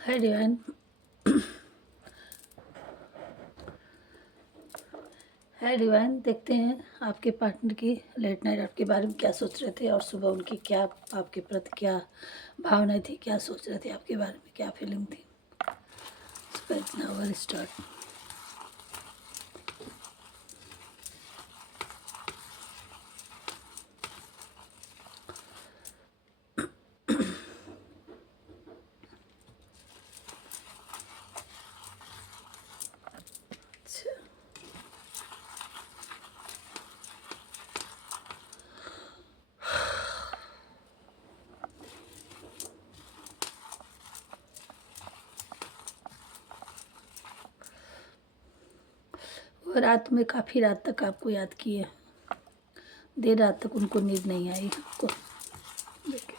है डिवाइन। है डिवाइन, देखते हैं आपके पार्टनर की लेट नाइट आपके बारे में क्या सोच रहे थे और सुबह उनकी क्या आपके प्रति क्या भावनाएं थी, क्या सोच रहे थे आपके बारे में, क्या फीलिंग थी। Now start. अच्छा, वो रात में काफ़ी रात तक आपको याद किए, देर रात तक उनको नींद नहीं आई आपको। देखिए,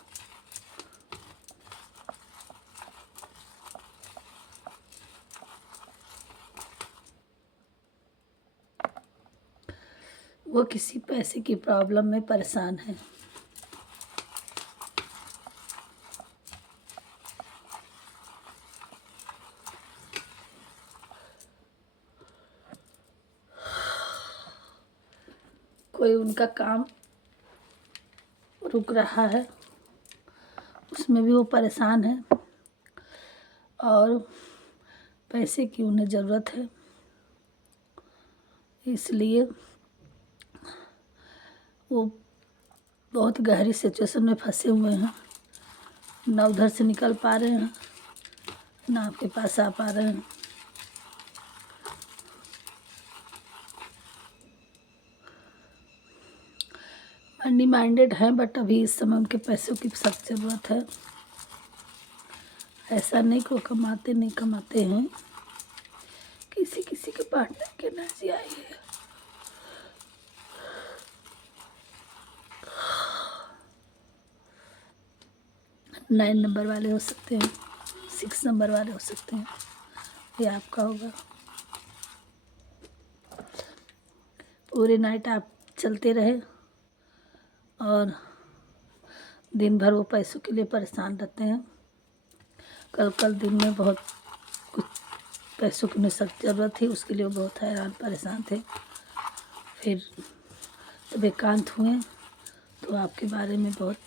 वो किसी पैसे की प्रॉब्लम में परेशान है। कोई उनका काम रुक रहा है, उसमें भी वो परेशान है और पैसे की उन्हें ज़रूरत है, इसलिए वो बहुत गहरी सिचुएशन में फंसे हुए हैं। ना उधर से निकल पा रहे हैं, ना आपके पास आ पा रहे हैं। मनी माइंडेड हैं, बट अभी इस समय उनके पैसों की सख्त ज़रूरत है। ऐसा नहीं कि वो कमाते नहीं कमाते हैं, किसी किसी के पार्टनर की एनर्जी आई है। नाइन नंबर वाले हो सकते हैं, 6 नंबर वाले हो सकते हैं, ये आपका होगा। पूरे नाइट आप चलते रहे और दिन भर वो पैसों के लिए परेशान रहते हैं। कल दिन में बहुत कुछ पैसों की उन्हें सख्त ज़रूरत थी, उसके लिए वो बहुत हैरान परेशान थे। फिर जब एकांत हुए तो आपके बारे में बहुत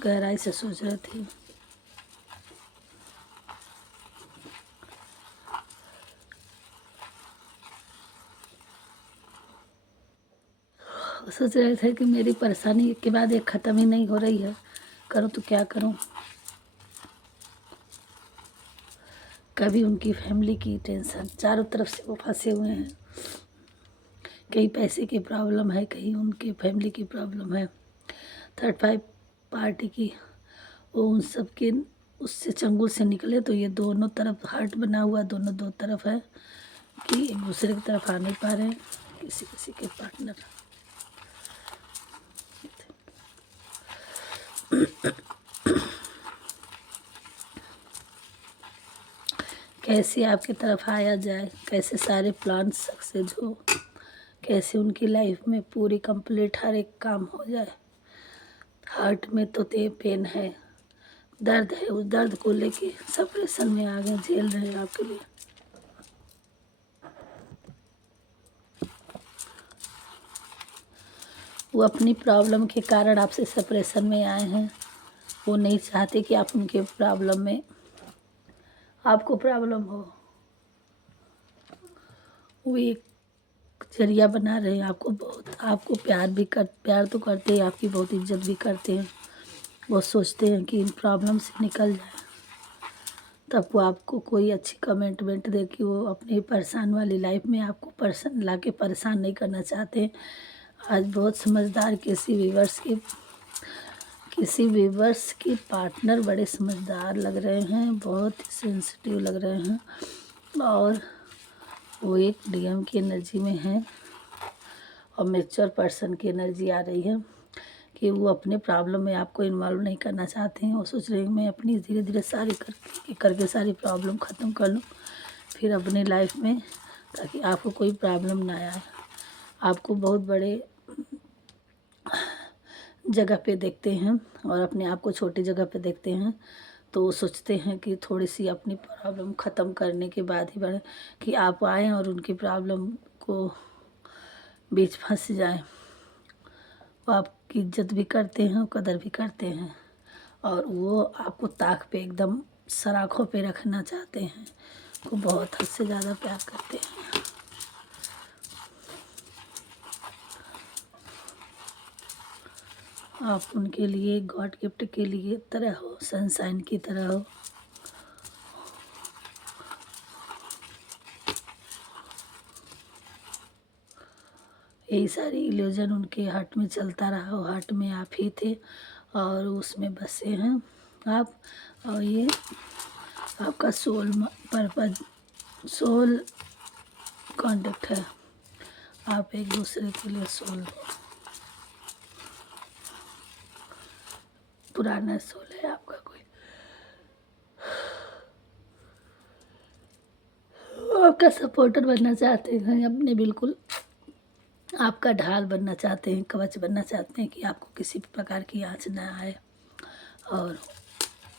गहराई से सोच रहे थे। सोच रहे थे कि मेरी परेशानी के बाद एक ख़त्म ही नहीं हो रही है, करूँ तो क्या करूँ। कभी उनकी फैमिली की टेंशन, चारों तरफ से वो फंसे हुए हैं। कहीं पैसे की प्रॉब्लम है, कहीं उनके फैमिली की प्रॉब्लम है, थर्ड पार्टी पार्टी की, वो उन सब के उससे चंगुल से निकले तो ये दोनों तरफ हार्ट बना हुआ, दोनों दो तरफ है कि एक दूसरे की तरफ आ नहीं पा रहे हैं किसी किसी के पार्टनर। कैसे आपकी तरफ आया जाए, कैसे सारे प्लान सक्सेस हो, कैसे उनकी लाइफ में पूरी कंप्लीट हर एक काम हो जाए। हार्ट में तो पेन है, दर्द है, उस दर्द को लेके सेपरेशन में आ गए, झेल रहे हैं आपके लिए। वो अपनी प्रॉब्लम के कारण आपसे सेपरेशन में आए हैं। वो नहीं चाहते कि आप उनके प्रॉब्लम में आपको प्रॉब्लम हो। वो एक जरिया बना रहे हैं आपको, बहुत आपको प्यार तो करते हैं, आपकी बहुत इज्जत भी करते हैं। वो सोचते हैं कि इन प्रॉब्लम से निकल जाए, तब वो आपको कोई अच्छी कमेंटमेंट दे कि वो अपनी परेशान वाली लाइफ में आपको परेशान ला के परेशान नहीं करना चाहते। आज बहुत समझदार किसी व्यूवर्स की पार्टनर बड़े समझदार लग रहे हैं, बहुत ही सेंसिटिव लग रहे हैं और वो एक डीएम की एनर्जी में है और मैच्योर पर्सन की एनर्जी आ रही है कि वो अपने प्रॉब्लम में आपको इन्वॉल्व नहीं करना चाहते हैं। वो सोच रहे हैं मैं अपनी धीरे धीरे सारी करके सारी प्रॉब्लम ख़त्म कर लूँ फिर अपनी लाइफ में, ताकि आपको कोई प्रॉब्लम ना आए। आपको बहुत बड़े जगह पे देखते हैं और अपने आप को छोटी जगह पे देखते हैं। तो वो सोचते हैं कि थोड़ी सी अपनी प्रॉब्लम ख़त्म करने के बाद ही बढ़े, कि आप आएँ और उनकी प्रॉब्लम को बीच फंस जाएं। वो आपकी इज्जत भी करते हैं, कदर भी करते हैं, और वो आपको ताक पे एकदम सराखों पे रखना चाहते हैं। वो बहुत हद से ज़्यादा प्यार करते हैं। आप उनके लिए गॉड गिफ्ट के लिए तरह हो, सनशाइन की तरह हो। यही सारी इल्यूजन उनके हार्ट में चलता रहा, वो हार्ट में आप ही थे और उसमें बसे हैं आप। और ये आपका सोल पर्पज, सोल कॉन्टेक्ट है। आप एक दूसरे के लिए सोल हो, पुराना सोल है आपका कोई, आपका सपोर्टर बनना चाहते हैं अपने, बिल्कुल आपका ढाल बनना चाहते हैं, कवच बनना चाहते हैं कि आपको किसी भी प्रकार की आँच ना आए, और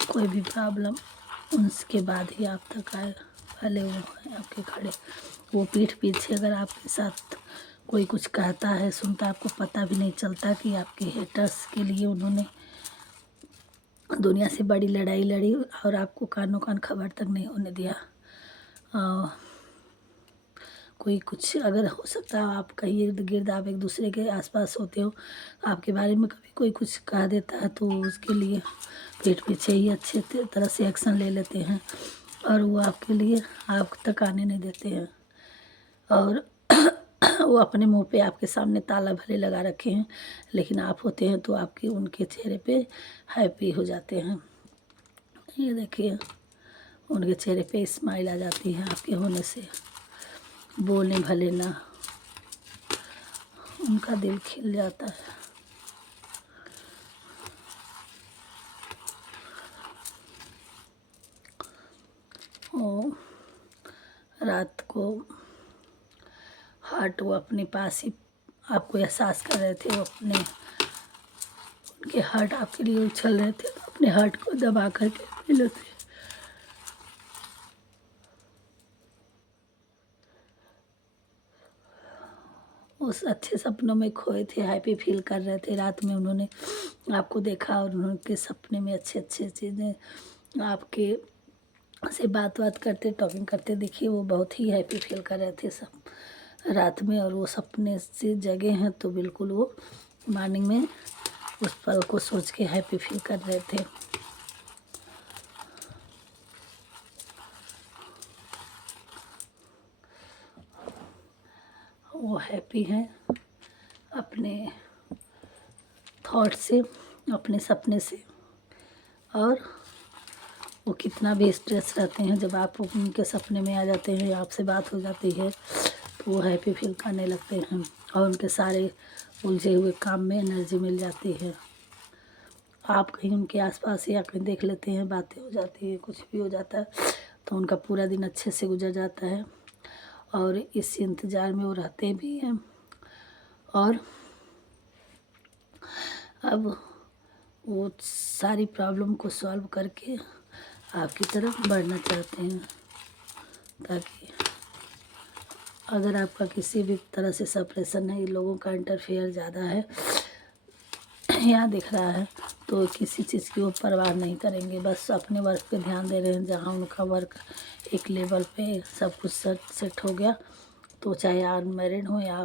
कोई भी प्रॉब्लम उसके बाद ही आप तक आए। भले वो हैं आपके खड़े, वो पीठ पीछे अगर आपके साथ कोई कुछ कहता है, सुनता, आपको पता भी नहीं चलता कि आपके हेटर्स के लिए उन्होंने दुनिया से बड़ी लड़ाई लड़ी और आपको कानों कान खबर तक नहीं होने दिया। कोई कुछ अगर हो सकता है, आप कहीं इर्द गिर्द आप एक दूसरे के आसपास होते हो, आपके बारे में कभी कोई कुछ कह देता है तो उसके लिए पीठ पीछे ही अच्छे तरह से एक्शन ले लेते हैं, और वो आपके लिए आप तक आने नहीं देते हैं। और वो अपने मुंह पे आपके सामने ताला भले लगा रखे हैं, लेकिन आप होते हैं तो आपके उनके चेहरे पे हैप्पी हो जाते हैं। ये देखिए, उनके चेहरे पे स्माइल आ जाती है आपके होने से। बोले भले ना, उनका दिल खिल जाता है। वो रात को हार्ट वो अपने पास ही आपको एहसास कर रहे थे, वो अपने उनके हार्ट आपके लिए उछल रहे थे, तो अपने हार्ट को दबा करके मिले थे। उस अच्छे सपनों में खोए थे, हैप्पी फील कर रहे थे। रात में उन्होंने आपको देखा और उनके सपने में अच्छे अच्छे चीज़ें आपके से बात करते, टॉकिंग करते देखिए, वो बहुत ही हैप्पी फील कर रहे थे सब रात में। और वो सपने से जगे हैं तो बिल्कुल वो मॉर्निंग में उस पल को सोच के हैप्पी फील कर रहे थे। वो हैप्पी हैं अपने थॉट से, अपने सपने से, और वो कितना भी स्ट्रेस रहते हैं, जब आप उनके सपने में आ जाते हैं, आपसे बात हो जाती है, तो वो हैप्पी फील करने लगते हैं और उनके सारे उलझे हुए काम में एनर्जी मिल जाती है। आप कहीं उनके आसपास या कहीं देख लेते हैं, बातें हो जाती है, कुछ भी हो जाता है, तो उनका पूरा दिन अच्छे से गुजर जाता है और इस इंतज़ार में वो रहते भी हैं। और अब वो सारी प्रॉब्लम को सॉल्व करके आपकी तरफ बढ़ना चाहते हैं, ताकि अगर आपका किसी भी तरह से सेपरेशन है, लोगों का इंटरफेयर ज़्यादा है यहाँ दिख रहा है, तो किसी चीज़ की वो परवाह नहीं करेंगे, बस अपने वर्क पे ध्यान दे रहे हैं। जहाँ उनका वर्क एक लेवल पे सब कुछ सेट हो गया, तो चाहे अनमैरिड हो या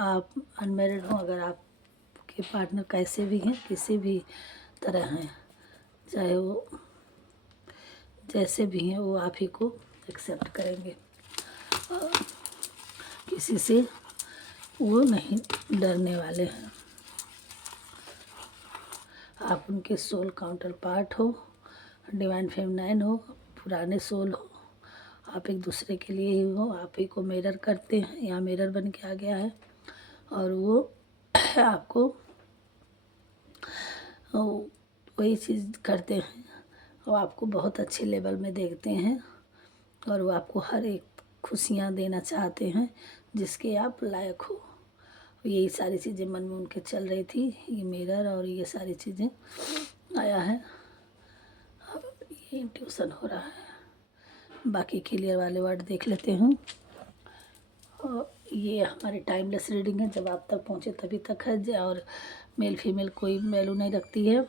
आप अनमैरिड हो, अगर आपके पार्टनर कैसे भी हैं, किसी भी तरह हैं, चाहे वो जैसे भी हैं, वो आप ही को एक्सेप्ट करेंगे। किसी से वो नहीं डरने वाले हैं। आप उनके सोल काउंटर पार्ट हो, डिवाइन फेमिनाइन हो, पुराने सोल हो, आप एक दूसरे के लिए ही हो, आप ही को मिरर करते हैं, यहाँ मिरर बन के आ गया है, और वो आपको वही चीज़ करते हैं, वो आपको बहुत अच्छे लेवल में देखते हैं, और वो आपको हर एक खुशियाँ देना चाहते हैं जिसके आप लायक हो। यही सारी चीज़ें मन में उनके चल रही थी, ये मिरर और ये सारी चीज़ें आया है। इंट्यूशन हो रहा है। बाकी क्लियर वाले वर्ड देख लेते हैं। और ये हमारी टाइमलेस रीडिंग है, जब आप तक पहुँचे तभी तक है। और मेल फीमेल कोई वैल्यू नहीं रखती है,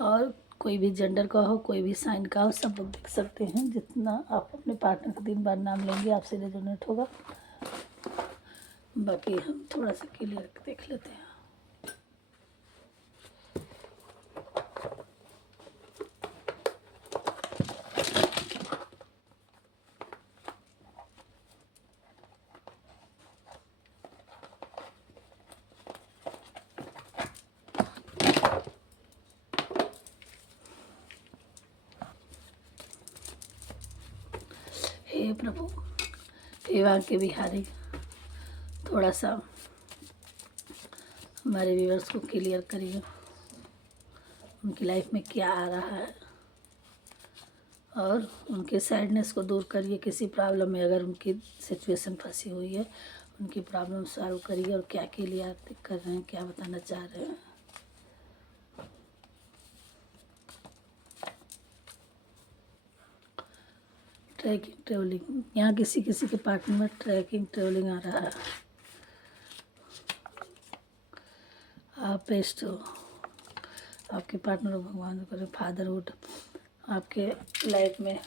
और कोई भी जेंडर का हो, कोई भी साइन का हो, सब लोग देख सकते हैं। जितना आप अपने पार्टनर का दिन बार नाम लेंगे आपसे रेजोनेट होगा। बाकी हम थोड़ा सा क्लियर देख लेते हैं। हे प्रभु, हे वाक्य बिहारी, थोड़ा सा हमारे व्यूअर्स को क्लियर करिए, उनकी लाइफ में क्या आ रहा है, और उनके सैडनेस को दूर करिए। किसी प्रॉब्लम में अगर उनकी सिचुएशन फंसी हुई है, उनकी प्रॉब्लम सॉल्व करिए। और क्या क्लियर कर रहे हैं, क्या बताना चाह रहे हैं। ट्रैकिंग ट्रेवलिंग, यहाँ किसी किसी के पार्टनर में ट्रैकिंग ट्रेवलिंग आ रहा है। आप बेस्ट हो, आपके पार्टनर भगवान करें फादरहुड आपके लाइफ में,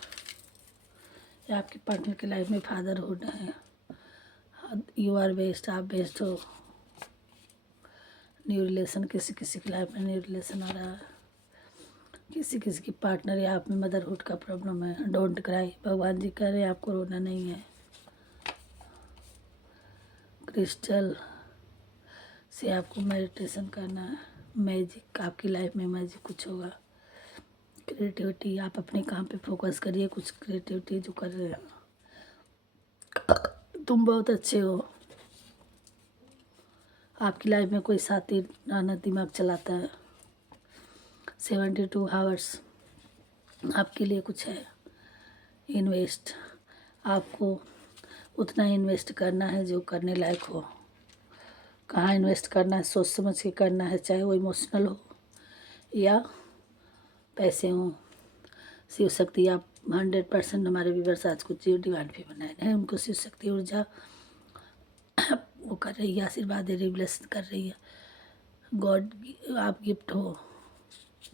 या आपके पार्टनर के लाइफ में फादरहुड है। यू आर बेस्ट, आप बेस्ट हो। न्यू रिलेशन, किसी किसी की लाइफ में न्यू रिलेशन आ रहा है। किसी किसी की पार्टनर या आप में मदरहुड का प्रॉब्लम है। डोंट क्राई, भगवान जी कह रहे हैं आपको रोना नहीं है। क्रिस्टल से आपको मेडिटेशन करना है। मैजिक, आपकी लाइफ में मैजिक कुछ होगा। क्रिएटिविटी, आप अपने काम पे फोकस करिए। कुछ क्रिएटिविटी जो कर रहे हैं, तुम बहुत अच्छे हो। आपकी लाइफ में कोई साथी राना दिमाग चलाता है। 72 आवर्स आपके लिए कुछ है। इन्वेस्ट, आपको उतना इन्वेस्ट करना है जो करने लायक हो। कहाँ इन्वेस्ट करना है, सोच समझ के करना है, चाहे वो इमोशनल हो या पैसे हों। शिव शक्ति, आप 100% हमारे व्यूअर्स आज कुछ डिमांड भी बनाए हैं, उनको शिव शक्ति ऊर्जा वो कर रही है, आशीर्वाद दे रही, ब्लेस कर रही है। गॉड, आप गिफ्ट हो,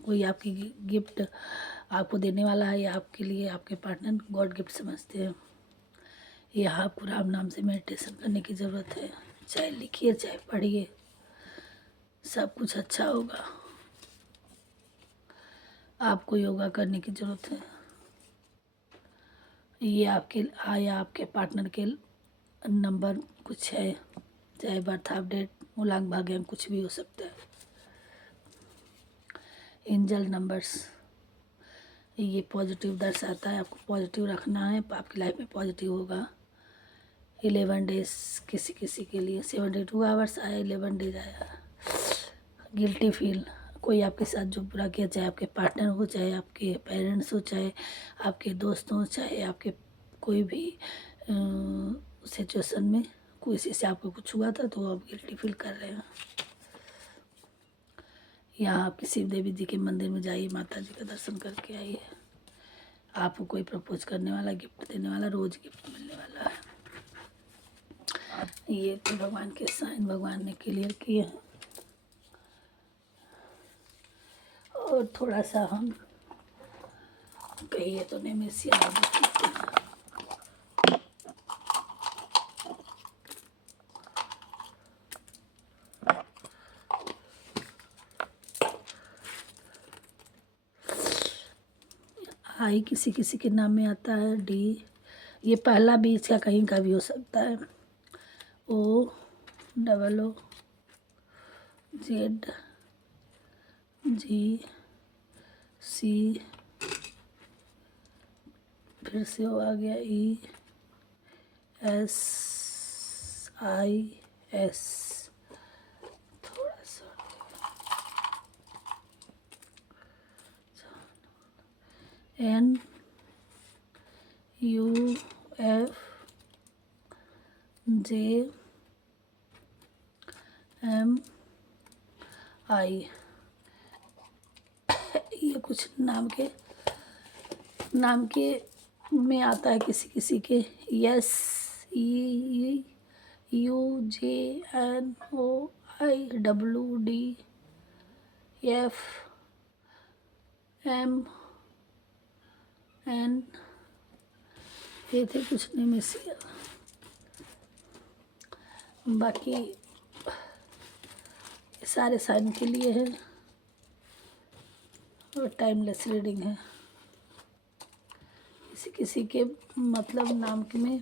कोई आपकी गिफ्ट आपको देने वाला है, या आपके लिए आपके पार्टनर गॉड गिफ्ट समझते हैं। यहाँ आपको राम नाम से मेडिटेशन करने की ज़रूरत है। चाहे लिखिए चाहे पढ़िए, सब कुछ अच्छा होगा। आपको योगा करने की ज़रूरत है। ये आपके आया आपके पार्टनर के नंबर कुछ है, चाहे बर्थ अपडेट, मूलांक भाग्यांक कुछ भी हो सकता है। एंजल नंबर्स, ये पॉजिटिव दर्शाता है। आपको पॉजिटिव रखना है, आपकी लाइफ में पॉजिटिव होगा। 11 डेज किसी किसी के लिए, 72 आवर्स आया, 11 डेज आया। गिल्टी फील, कोई आपके साथ जो बुरा किया, चाहे आपके पार्टनर हो, चाहे आपके पेरेंट्स हो, चाहे आपके दोस्त हों, चाहे आपके कोई भी सिचुएशन में किसी से आपको कुछ हुआ था, तो आप गिल्टी फील कर रहे हैं। यहाँ आप किसी देवी जी के मंदिर में जाइए, माता जी का दर्शन करके आइए। आपको कोई प्रपोज करने वाला, गिफ्ट देने वाला, रोज़ गिफ्ट मिलने वाला है। ये तो भगवान के साइन भगवान ने क्लियर किए हैं। और थोड़ा सा हम कहिए तो नेमेसिया आई किसी किसी के नाम में आता है। डी, ये पहला बीच का कहीं का भी हो सकता है। ओ डबल ओ जेड जी सी, फिर से वो आ गया ई एस आई एस, थोड़ा सा एन यू एफ जे एम आई, ये कुछ नाम के नाम के में आता है किसी किसी के SUJNOIWDFN, ये थे कुछ नहीं मिस किया। बाकी सारे साइन के लिए है और टाइमलेस रीडिंग है। किसी किसी के मतलब नाम के में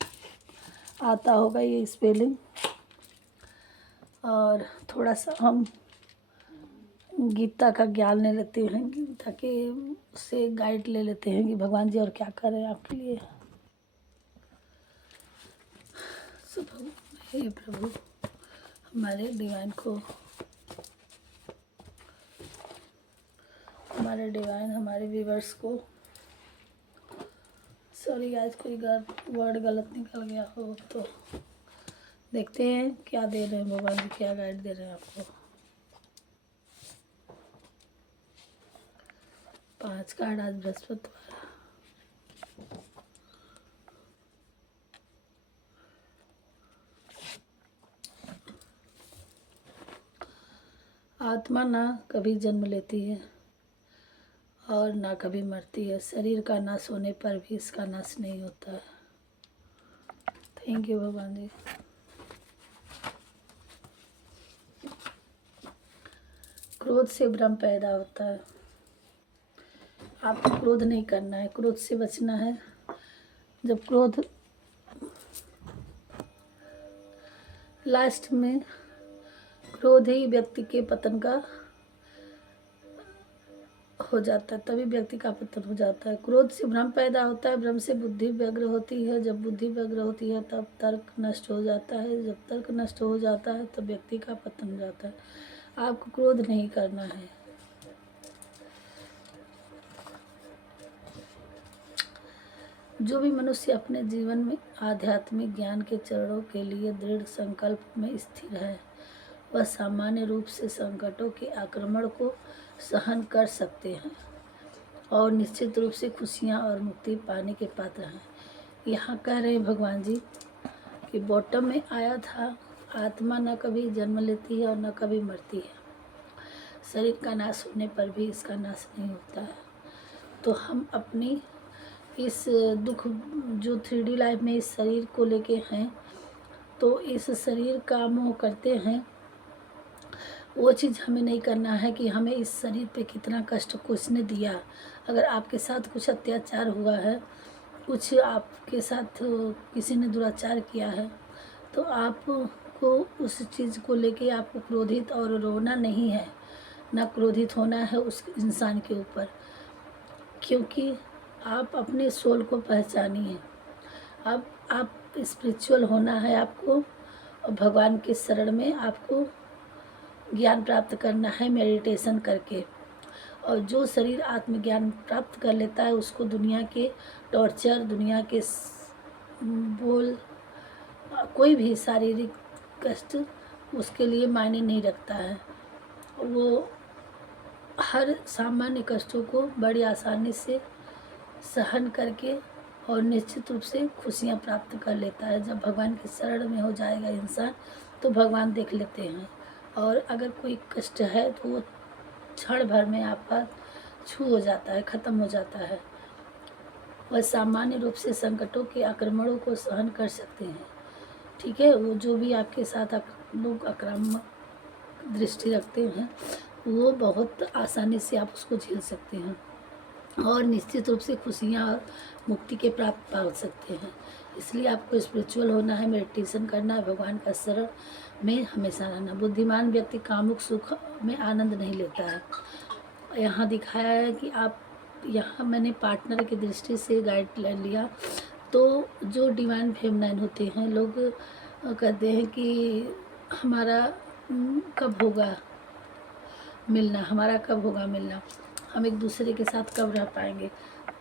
आता होगा ये स्पेलिंग, और थोड़ा सा हम गीता का ज्ञान ले लेते हैं, गीता के से गाइड ले लेते हैं कि भगवान जी और क्या कर रहे हैं आपके लिए। सो हे प्रभु, हमारे डिवाइन हमारे व्यूवर्स को, सॉरी आज कोई वर्ड गलत निकल गया हो तो देखते हैं क्या दे रहे हैं भगवान जी, क्या गाइड दे रहे हैं आपको। 5 कार्ड आज बृहस्पतिवार। आत्मा ना कभी जन्म लेती है और ना कभी मरती है। शरीर का नाश होने पर भी इसका नाश नहीं होता है। थैंक यू भगवान जी। क्रोध से भ्रम पैदा होता है। आपको क्रोध नहीं करना है, क्रोध से बचना है। जब क्रोध लास्ट में क्रोध ही व्यक्ति के पतन का हो जाता है, तभी व्यक्ति का पतन हो जाता है। क्रोध से भ्रम पैदा होता है, भ्रम से बुद्धि व्यग्र होती है, जब बुद्धि व्यग्र होती है तब तर्क नष्ट हो जाता है, जब तर्क नष्ट हो जाता है तब व्यक्ति का पतन हो जाता है। आपको क्रोध नहीं करना है। जो भी मनुष्य अपने जीवन में आध्यात्मिक ज्ञान के चरणों के लिए दृढ़ संकल्प में स्थिर है, वह सामान्य रूप से संकटों के आक्रमण को सहन कर सकते हैं और निश्चित रूप से खुशियां और मुक्ति पाने के पात्र हैं। यहाँ कह रहे हैं भगवान जी कि बॉटम में आया था, आत्मा न कभी जन्म लेती है और न कभी मरती है। शरीर का नाश होने पर भी इसका नाश नहीं होता है। तो हम अपनी इस दुख जो 3D लाइफ में इस शरीर को लेके हैं, तो इस शरीर का मोह करते हैं। वो चीज़ हमें नहीं करना है कि हमें इस शरीर पे कितना कष्ट किसने दिया। अगर आपके साथ कुछ अत्याचार हुआ है, कुछ आपके साथ किसी ने दुराचार किया है, तो आपको उस चीज़ को लेके आपको क्रोधित और रोना नहीं है, ना क्रोधित होना है उस इंसान के ऊपर, क्योंकि आप अपने सोल को पहचानिए। अब आप स्पिरिचुअल होना है आपको, और भगवान के शरण में आपको ज्ञान प्राप्त करना है मेडिटेशन करके। और जो शरीर आत्मज्ञान प्राप्त कर लेता है उसको दुनिया के टॉर्चर, दुनिया के बोल, कोई भी शारीरिक कष्ट उसके लिए मायने नहीं रखता है। वो हर सामान्य कष्टों को बड़ी आसानी से सहन करके और निश्चित रूप से खुशियाँ प्राप्त कर लेता है। जब भगवान के शरण में हो जाएगा इंसान तो भगवान देख लेते हैं, और अगर कोई कष्ट है तो वो क्षण भर में आपका छू हो जाता है, ख़त्म हो जाता है। वह सामान्य रूप से संकटों के आक्रमणों को सहन कर सकते हैं। ठीक है, वो जो भी आपके साथ लोग आक्रामक दृष्टि रखते हैं, वो बहुत आसानी से आप उसको झेल सकते हैं और निश्चित रूप से खुशियाँ और मुक्ति के प्राप्त पा सकते हैं। इसलिए आपको स्पिरिचुअल होना है, मेडिटेशन करना है, भगवान का शरण में हमेशा रहना। बुद्धिमान व्यक्ति कामुक सुख में आनंद नहीं लेता है। यहाँ दिखाया है कि आप, यहाँ मैंने पार्टनर की दृष्टि से गाइडलाइन लिया, तो जो डिवाइन फेमिनाइन होते हैं, लोग कहते हैं कि हमारा कब होगा मिलना, हमारा कब होगा मिलना, हम एक दूसरे के साथ कब रह पाएंगे।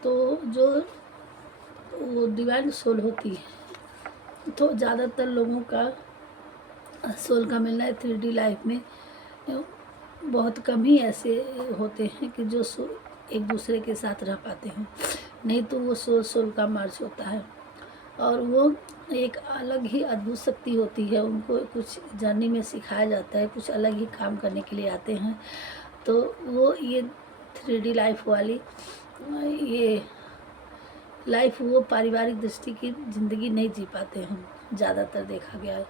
तो जो वो डिवाइन सोल होती है, तो ज़्यादातर लोगों का सोल का मिलना है 3D लाइफ में बहुत कम ही ऐसे होते हैं कि जो एक दूसरे के साथ रह पाते हैं। नहीं तो वो सोल का मार्च होता है। और वो एक अलग ही अद्भुत शक्ति होती है, उनको कुछ जर्नी में सिखाया जाता है, कुछ अलग ही काम करने के लिए आते हैं। तो वो ये 3D लाइफ वाली ये लाइफ वो पारिवारिक दृष्टि की ज़िंदगी नहीं जी पाते हैं, ज़्यादातर देखा गया है।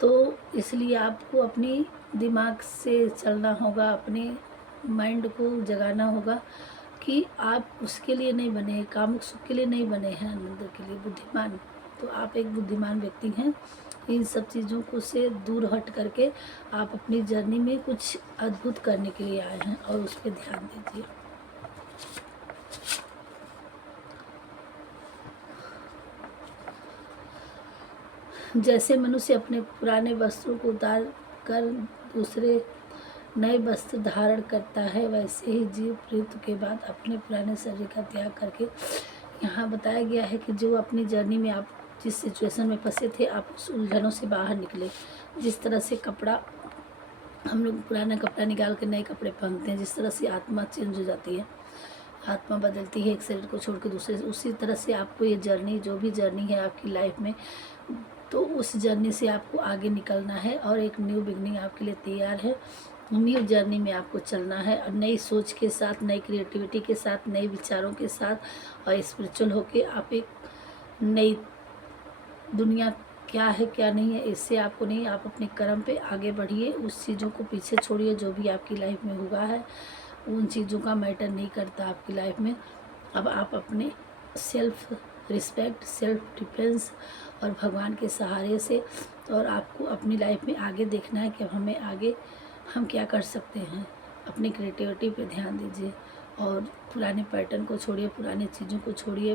तो इसलिए आपको अपनी दिमाग से चलना होगा, अपने माइंड को जगाना होगा कि आप उसके लिए नहीं बने हैं, कामुक सुख के लिए नहीं बने हैं, आनंद के लिए बुद्धिमान। तो आप एक बुद्धिमान व्यक्ति हैं। इन सब चीज़ों को से दूर हट करके आप अपनी जर्नी में कुछ अद्भुत करने के लिए आए हैं और उस पर ध्यान दीजिए। जैसे मनुष्य अपने पुराने वस्त्रों को उतार कर दूसरे नए वस्त्र धारण करता है, वैसे ही जीव मृत्यु के बाद अपने पुराने शरीर का त्याग करके, यहाँ बताया गया है कि जो अपनी जर्नी में आप जिस सिचुएशन में फंसे थे, आप उस उलझनों से बाहर निकले। जिस तरह से कपड़ा, हम लोग पुराना कपड़ा निकाल के नए कपड़े पहनते हैं, जिस तरह से आत्मा चेंज हो जाती है, आत्मा बदलती है एक शरीर को छोड़ के दूसरे, उसी तरह से आपको ये जर्नी, जो भी जर्नी है आपकी लाइफ में, तो उस जर्नी से आपको आगे निकलना है और एक न्यू बिगनिंग आपके लिए तैयार है। न्यू जर्नी में आपको चलना है और नई सोच के साथ, नई क्रिएटिविटी के साथ, नए विचारों के साथ और स्पिरिचुअल होके आप एक नई दुनिया क्या है क्या नहीं है इससे आपको नहीं, आप अपने कर्म पे आगे बढ़िए, उस चीज़ों को पीछे छोड़िए जो भी आपकी लाइफ में हुआ है, उन चीज़ों का मैटर नहीं करता आपकी लाइफ में। अब आप अपने सेल्फ रिस्पेक्ट, सेल्फ डिफेंस और भगवान के सहारे से, और आपको अपनी लाइफ में आगे देखना है कि हमें आगे हम क्या कर सकते हैं। अपनी क्रिएटिविटी पे ध्यान दीजिए और पुराने पैटर्न को छोड़िए, पुरानी चीज़ों को छोड़िए,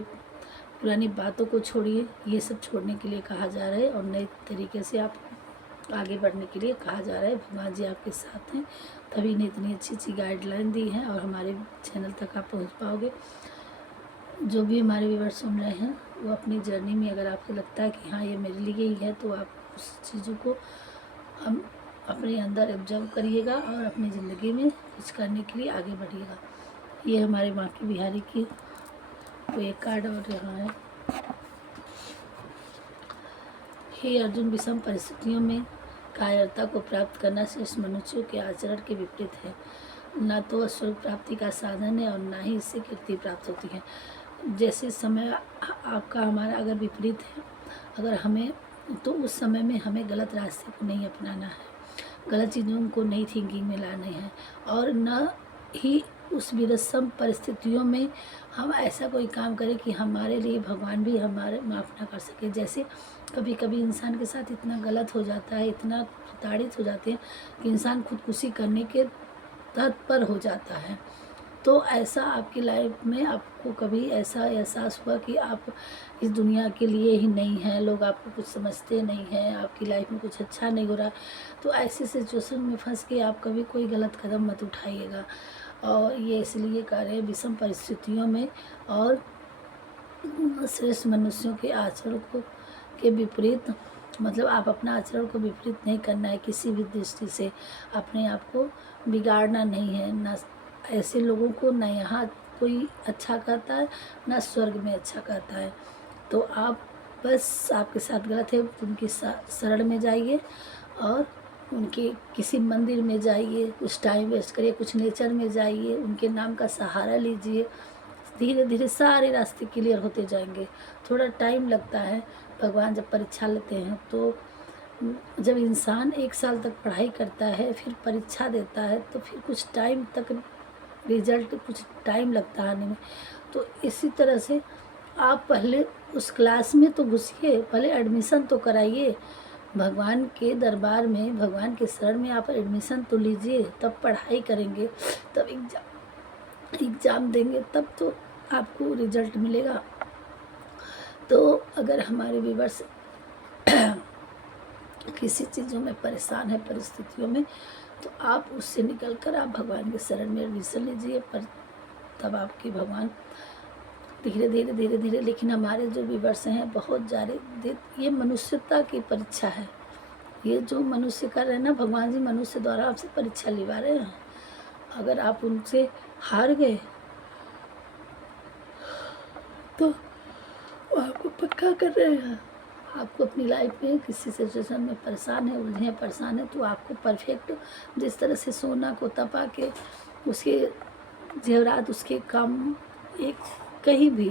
पुरानी बातों को छोड़िए। ये सब छोड़ने के लिए कहा जा रहा है और नए तरीके से आप आगे बढ़ने के लिए कहा जा रहा है। भगवान जी आपके साथ हैं, तभी ने इतनी अच्छी अच्छी गाइडलाइन दी है और हमारे चैनल तक आप पहुंच पाओगे। जो भी हमारे व्यूअर्स सुन रहे हैं, वो अपनी जर्नी में अगर आपको लगता है कि हाँ ये मेरे लिए ही है, तो आप उस चीज़ों को हम अपने अंदर ऑब्जर्व करिएगा और अपनी ज़िंदगी में कुछ करने के लिए आगे बढ़िएगा। ये हमारे माँ की बिहारी की तो एक कार्ड और यहाँ है। हे अर्जुन, विषम परिस्थितियों में कायरता को प्राप्त करना श्रेष्ठ मनुष्यों के आचरण के विपरीत है। ना तो वह स्वर्ग प्राप्ति का साधन है और ना ही इससे कीर्ति प्राप्त होती है। जैसे समय आपका हमारा अगर विपरीत है, अगर हमें, तो उस समय में हमें गलत रास्ते को नहीं अपनाना है, गलत चीज़ों को नई थिंकिंग में लाना है, और न ही उस विषम परिस्थितियों में हम ऐसा कोई काम करें कि हमारे लिए भगवान भी हमारे माफ़ ना कर सके। जैसे कभी कभी इंसान के साथ इतना गलत हो जाता है, इतना प्रताड़ित हो जाते हैं कि इंसान खुदकुशी करने के तत्पर हो जाता है। तो ऐसा आपकी लाइफ में आपको कभी ऐसा एहसास हुआ कि आप इस दुनिया के लिए ही नहीं हैं, लोग आपको कुछ समझते नहीं हैं, आपकी लाइफ में कुछ अच्छा नहीं हो रहा, तो ऐसी सिचुएशन में फंस के आप कभी कोई गलत कदम मत उठाइएगा। और ये इसलिए कह रहे हैं विषम परिस्थितियों में और श्रेष्ठ मनुष्यों के आचरण को के विपरीत, मतलब आप अपना आचरण को विपरीत नहीं करना है, किसी भी दृष्टि से अपने आप को बिगाड़ना नहीं है। ना ऐसे लोगों को ना यहाँ कोई अच्छा करता है, ना स्वर्ग में अच्छा करता है। तो आप बस, आपके साथ गलत है, उनकी शरण में जाइए और उनके किसी मंदिर में जाइए, कुछ टाइम वेस्ट करिए, कुछ नेचर में जाइए, उनके नाम का सहारा लीजिए। धीरे धीरे सारे रास्ते क्लियर होते जाएंगे। थोड़ा टाइम लगता है, भगवान जब परीक्षा लेते हैं, तो जब इंसान 1 साल तक पढ़ाई करता है, फिर परीक्षा देता है, तो फिर कुछ टाइम तक रिजल्ट, कुछ टाइम लगता है आने में। तो इसी तरह से आप पहले उस क्लास में तो घुसिए, पहले एडमिशन तो कराइए भगवान के दरबार में, भगवान के शरण में आप एडमिशन तो लीजिए, तब पढ़ाई करेंगे, तब एग्ज़ाम देंगे, तब तो आपको रिजल्ट मिलेगा। तो अगर हमारे व्यूअर्स किसी चीज़ों में परेशान है, परिस्थितियों में, तो आप उससे निकल कर आप भगवान के शरण में एडमिशन लीजिए, पर तब आपके भगवान धीरे धीरे धीरे धीरे। लेकिन हमारे जो व्यूअर्स हैं बहुत ज़्यादा, ये मनुष्यता की परीक्षा है, ये जो मनुष्य कर रहे हैं ना, भगवान जी मनुष्य द्वारा आपसे परीक्षा लिवा रहे हैं। अगर आप उनसे हार गए तो वो आपको पक्का कर रहे हैं। आपको अपनी लाइफ में किसी सिचुएशन में परेशान है, उलझे हैं, परेशान है, तो आपको परफेक्ट जिस तरह से सोना को तपा के उसके जेवरात, उसके काम, एक कहीं भी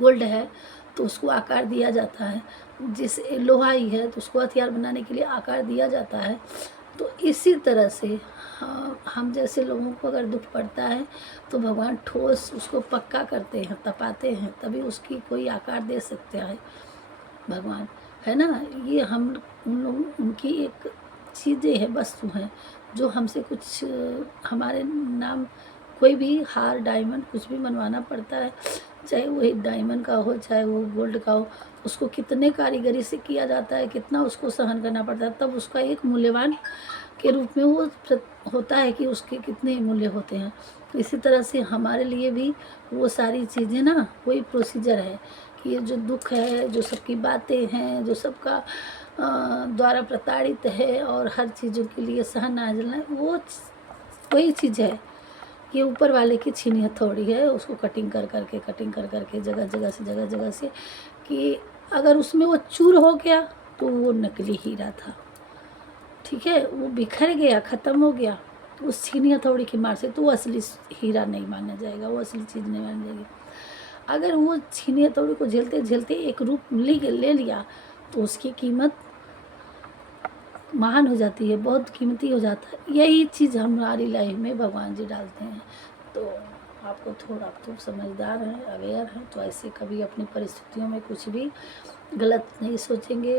गोल्ड है तो उसको आकार दिया जाता है, जिस लोहा ही है तो उसको हथियार बनाने के लिए आकार दिया जाता है। तो इसी तरह से हम जैसे लोगों को अगर दुख पड़ता है तो भगवान ठोस उसको पक्का करते हैं, तपाते हैं, तभी उसकी कोई आकार दे सकता है भगवान, है ना। ये हम उन लोग उनकी एक चीज़ें हैं, वस्तु हैं जो हमसे कुछ हमारे नाम कोई भी हार, डायमंड कुछ भी बनवाना पड़ता है, चाहे वो डायमंड का हो चाहे वो गोल्ड का हो, उसको कितने कारीगरी से किया जाता है, कितना उसको सहन करना पड़ता है, तब उसका एक मूल्यवान के रूप में वो होता है कि उसके कितने मूल्य होते हैं। तो इसी तरह से हमारे लिए भी वो सारी चीज़ें ना कोई प्रोसीजर है कि ये जो दुख है, जो सबकी बातें हैं, जो सबका द्वारा प्रताड़ित है और हर चीज़ों के लिए सहना है, वो वही चीज़ है कि ऊपर वाले की छीनी हथौड़ी है, उसको कटिंग कर करके जगह जगह से कि अगर उसमें वो चूर हो गया तो वो नकली हीरा था, ठीक है, वो बिखर गया, ख़त्म हो गया उस छीनी हथौड़ी की मार से, तो वो असली हीरा नहीं माना जाएगा, वो असली चीज़ नहीं मानी जाएगी। अगर वो छीनी हथौड़ी को झेलते झेलते एक रूप ले लिया तो उसकी कीमत महान हो जाती है, बहुत कीमती हो जाता है। यही चीज़ हमारी लाइफ में भगवान जी डालते हैं। तो आपको थोड़ा, आप तो समझदार हैं, अवेयर हैं, तो ऐसे कभी अपनी परिस्थितियों में कुछ भी गलत नहीं सोचेंगे।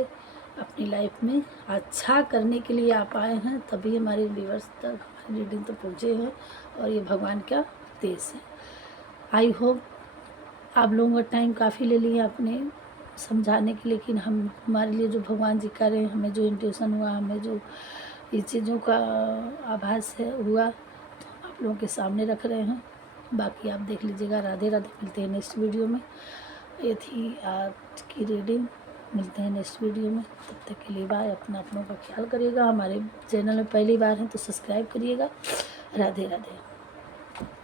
अपनी लाइफ में अच्छा करने के लिए आप आए हैं, तभी हमारे व्यूअर्स तक, हमारी रीडिंग तक पहुँचे हैं, और ये भगवान का देश है। आई होप आप लोगों का टाइम काफ़ी ले लिया अपने समझाने के, लेकिन हम हमारे लिए जो भगवान जी कर रहे हैं, हमें जो इंट्यूशन हुआ, हमें जो इस चीज़ों का आभास है हुआ, तो आप लोगों के सामने रख रहे हैं। बाकी आप देख लीजिएगा। राधे राधे। मिलते हैं नेक्स्ट वीडियो में। ये थी आज की रीडिंग, मिलते हैं नेक्स्ट वीडियो में। तब तक के लिए बाय। अपना अपनों का ख्याल करिएगा। हमारे चैनल में पहली बार हैं तो सब्सक्राइब करिएगा। राधे राधे।